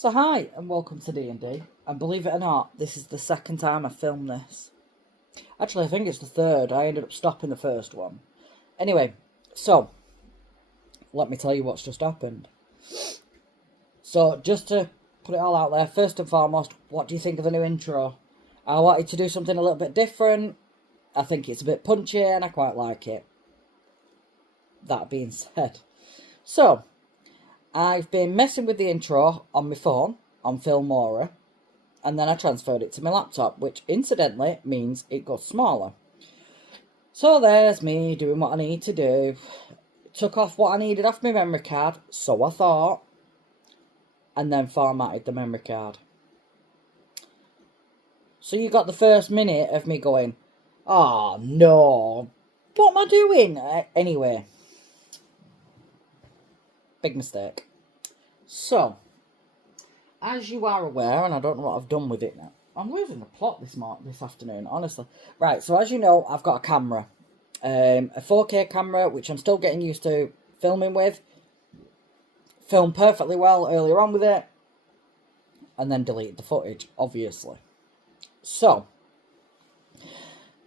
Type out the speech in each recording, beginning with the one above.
So hi and welcome to D&D, and believe it or not, this is the second time I filmed this. Actually, I think it's the third. I ended up stopping the first one. Anyway, so let me tell you what's just happened. So just to put it all out there, first and foremost, what do you think of the new intro? I wanted to do something a little bit different. I think it's a bit punchy and I quite like it. That being said, so I've been messing with the intro on my phone, on Filmora, and then I transferred it to my laptop, which incidentally means it got smaller. So there's me doing what I need to do. Took off what I needed off my memory card, so I thought, and then formatted the memory card. So you got the first minute of me going, oh no, what am I doing? Anyway, big mistake. So, as you are aware, and I don't know what I've done with it now. I'm losing the plot this afternoon, honestly. Right, so as you know, I've got a camera. A 4K camera, which I'm still getting used to filming with. Filmed perfectly well earlier on with it. And then deleted the footage, obviously. So,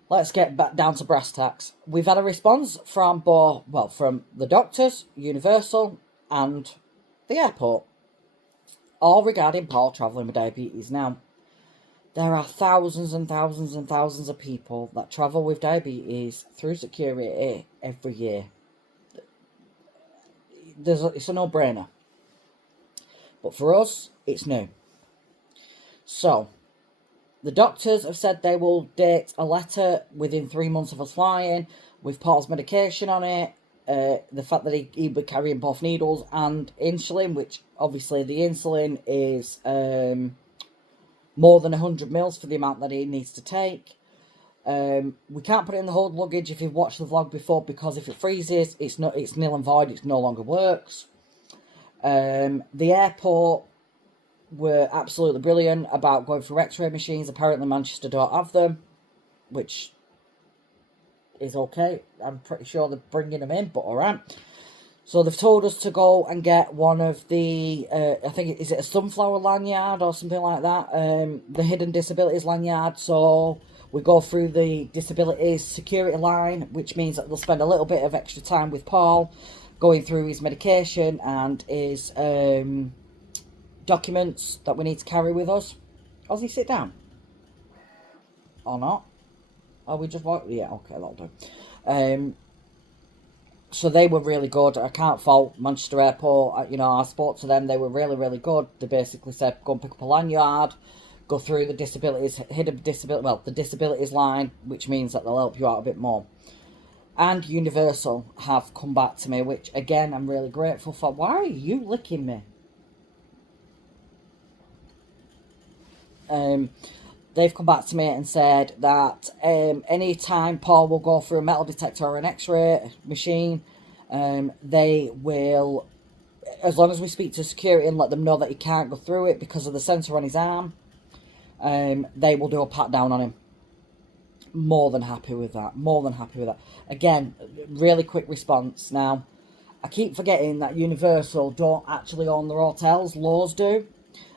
let's get back down to brass tacks. We've had a response from from the doctors, Universal, and the airport. All regarding Paul travelling with diabetes. Now, there are thousands and thousands and thousands of people that travel with diabetes through security every year. It's a no-brainer. But for us, it's new. So, the doctors have said they will date a letter within 3 months of us flying with Paul's medication on it. The fact that he'll be carrying both needles and insulin, which obviously the insulin is more than 100 mils for the amount that he needs to take. We can't put it in the hold luggage if you've watched the vlog before, because if it freezes, it's nil and void. It no longer works. The airport were absolutely brilliant about going for X-ray machines. Apparently Manchester don't have them, which is okay. I'm pretty sure they're bringing them in, but alright. So they've told us to go and get one of the, I think, is it a sunflower lanyard or something like that? The hidden disabilities lanyard. So we go through the disabilities security line, which means that they'll spend a little bit of extra time with Paul, going through his medication and his documents that we need to carry with us. Ozzy, sit down. Or not? Are we just walk? Yeah, okay, that'll do. So they were really good. I can't fault Manchester Airport. I spoke to them. They were really, really good. They basically said, go and pick up a lanyard, go through the disabilities, the disabilities line, which means that they'll help you out a bit more. And Universal have come back to me, which, again, I'm really grateful for. Why are you licking me? They've come back to me and said that any time Paul will go through a metal detector or an X-ray machine, they will, as long as we speak to security and let them know that he can't go through it because of the sensor on his arm, they will do a pat down on him. More than happy with that. More than happy with that. Again, really quick response. Now, I keep forgetting that Universal don't actually own their hotels. Lowe's do.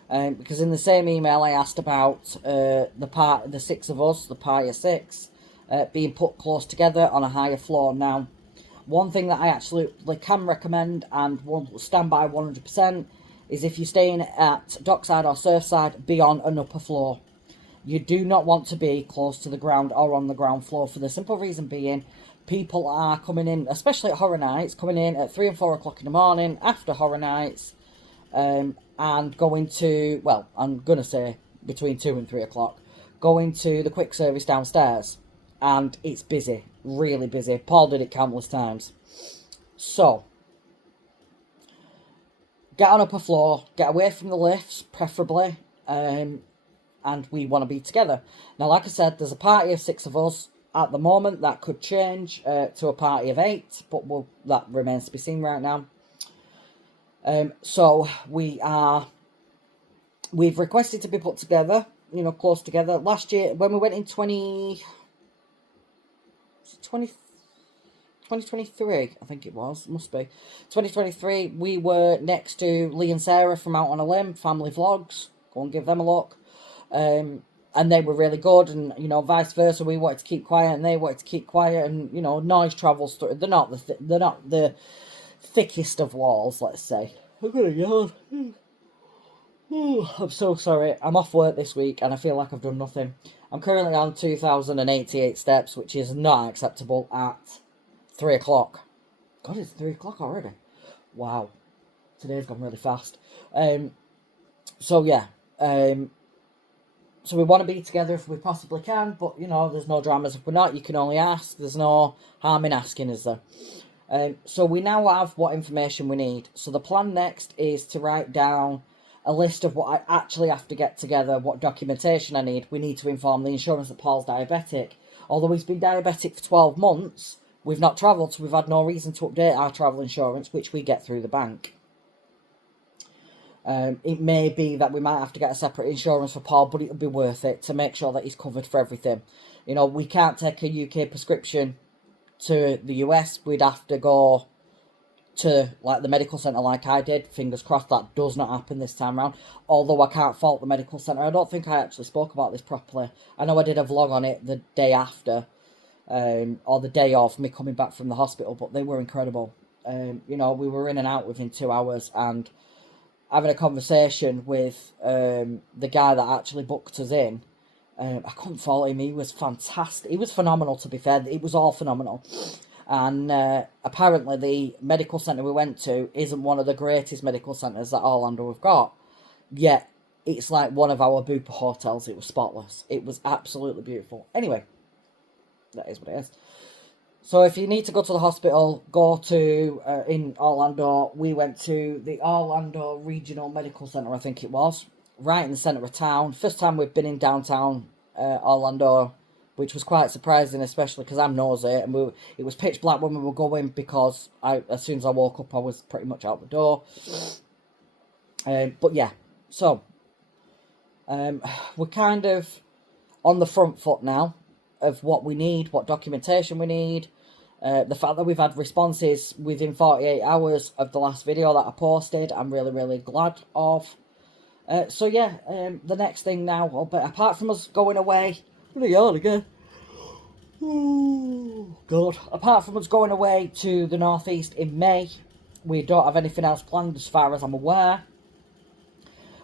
Because in the same email I asked about the six of us, the party of six, being put close together on a higher floor. Now, one thing that I absolutely can recommend and will stand by 100% is if you're staying at Dockside or Surfside, be on an upper floor. You do not want to be close to the ground or on the ground floor, for the simple reason being people are coming in, especially at horror nights, coming in at 3 and 4 o'clock in the morning after horror nights, and going to, well, I'm going to say between 2 and 3 o'clock, going to the quick service downstairs. And it's busy, really busy. Paul did it countless times. So, get on upper floor, get away from the lifts, preferably, and we want to be together. Now, like I said, there's a party of 6 of us. At the moment, that could change to a party of 8, but that remains to be seen right now. So we've requested to be put together, close together. Last year, when we went in 20 2023, I think it was, must be. 2023, we were next to Lee and Sarah from Out on a Limb, family vlogs. Go and give them a look. And they were really good, and, you know, vice versa. We wanted to keep quiet, and they wanted to keep quiet, and, you know, noise travels through. They're not the thickest of walls, let's say. I'm gonna yawn. I'm so sorry. I'm off work this week, and I feel like I've done nothing. I'm currently on 2,088 steps, which is not acceptable at 3 o'clock. God, it's 3 o'clock already. Wow. Today's gone really fast. So yeah. So we want to be together if we possibly can, but, you know, there's no dramas. If we're not, you can only ask. There's no harm in asking, is there? So we now have what information we need. So the plan next is to write down a list of what I actually have to get together, what documentation I need. We need to inform the insurance that Paul's diabetic. Although he's been diabetic for 12 months, we've not travelled, so we've had no reason to update our travel insurance, which we get through the bank. It may be that we might have to get a separate insurance for Paul, but it'll be worth it to make sure that he's covered for everything. You know, we can't take a UK prescription to the US. We'd have to go to, like, the medical centre like I did. Fingers crossed that does not happen this time around. Although I can't fault the medical centre. I don't think I actually spoke about this properly. I know I did a vlog on it the day after, or the day of me coming back from the hospital, but they were incredible. You know, we were in and out within 2 hours, and having a conversation with the guy that actually booked us in, I couldn't fault him. He was fantastic. He was phenomenal, to be fair. It was all phenomenal. And apparently the medical centre we went to isn't one of the greatest medical centres that Orlando have got. Yet, it's like one of our Bupa hotels. It was spotless. It was absolutely beautiful. Anyway, that is what it is. So if you need to go to the hospital, go to, in Orlando, we went to the Orlando Regional Medical Centre, I think it was, right in the centre of town. First time we've been in downtown Orlando, which was quite surprising, especially because I'm nosy, and it was pitch black when we were going, because as soon as I woke up, I was pretty much out the door. But yeah, so we're kind of on the front foot now of what we need, what documentation we need. The fact that we've had responses within 48 hours of the last video that I posted, I'm really, really glad of. So yeah, the next thing now, but apart from us going away, really hard again. Oh, God. Apart from us going away to the northeast in May, we don't have anything else planned as far as I'm aware.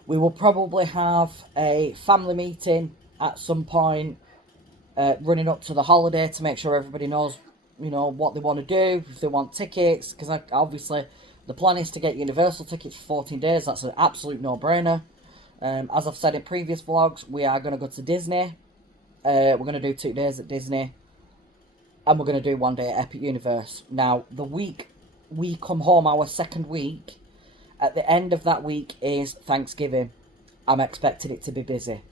We will probably have a family meeting at some point running up to the holiday to make sure everybody knows, you know, what they want to do, if they want tickets, because obviously the plan is to get Universal tickets for 14 days. That's an absolute no-brainer. As I've said in previous vlogs, we are going to go to Disney. We're going to do 2 days at Disney, and we're going to do 1 day at Epic Universe. Now, the week we come home, our second week, at the end of that week is Thanksgiving. I'm expecting it to be busy.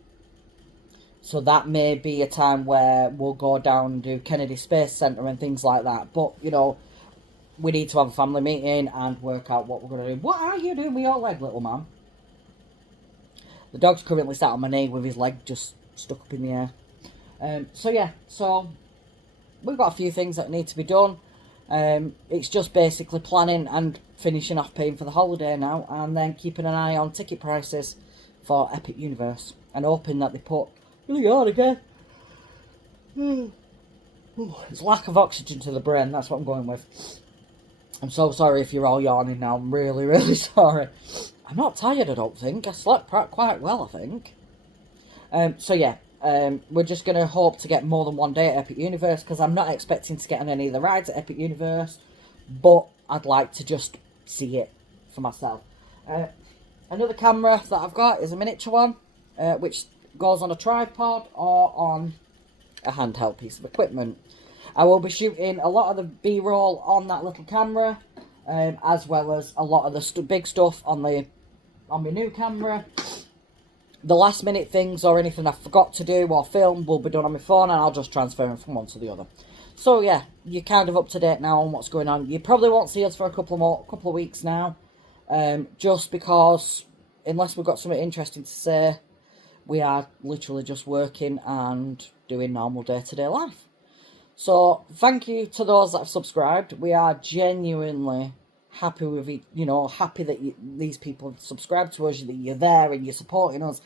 So that may be a time where we'll go down and do Kennedy Space Centre and things like that. But, you know, we need to have a family meeting and work out what we're going to do. What are you doing with your leg, little man? The dog's currently sat on my knee with his leg just stuck up in the air. So yeah, so we've got a few things that need to be done. It's just basically planning and finishing off paying for the holiday now, and then keeping an eye on ticket prices for Epic Universe, and hoping that they put really hard again. It's lack of oxygen to the brain, that's what I'm going with. I'm so sorry if you're all yawning now. I'm really, really sorry. I'm not tired, I don't think. I slept quite well, I think. So yeah, we're just going to hope to get more than 1 day at Epic Universe, because I'm not expecting to get on any of the rides at Epic Universe, but I'd like to just see it for myself. Another camera that I've got is a miniature one, which goes on a tripod or on a handheld piece of equipment. I will be shooting a lot of the B-roll on that little camera, as well as a lot of the big stuff on my new camera. The last minute things or anything I forgot to do or film will be done on my phone, and I'll just transfer them from one to the other. So yeah, you're kind of up to date now on what's going on. You probably won't see us for a couple of weeks now, just because unless we've got something interesting to say, we are literally just working and doing normal day-to-day life. So thank you to those that have subscribed. We are genuinely happy with it, happy that these people subscribe to us, that you're there and you're supporting us.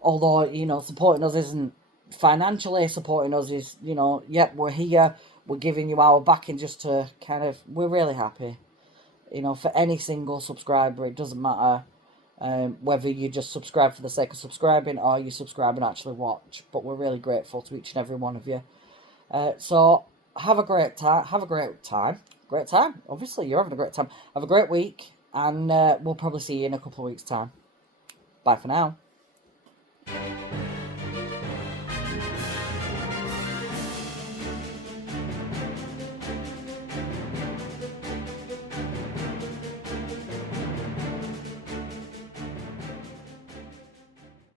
Although, supporting us isn't financially, supporting us is, yep, we're here, we're giving you our backing just to we're really happy. For any single subscriber, it doesn't matter whether you just subscribe for the sake of subscribing or you subscribe and actually watch. But we're really grateful to each and every one of you. So have a great time. Have a great time. Great time. Obviously, you're having a great time. Have a great week, and we'll probably see you in a couple of weeks' time. Bye for now.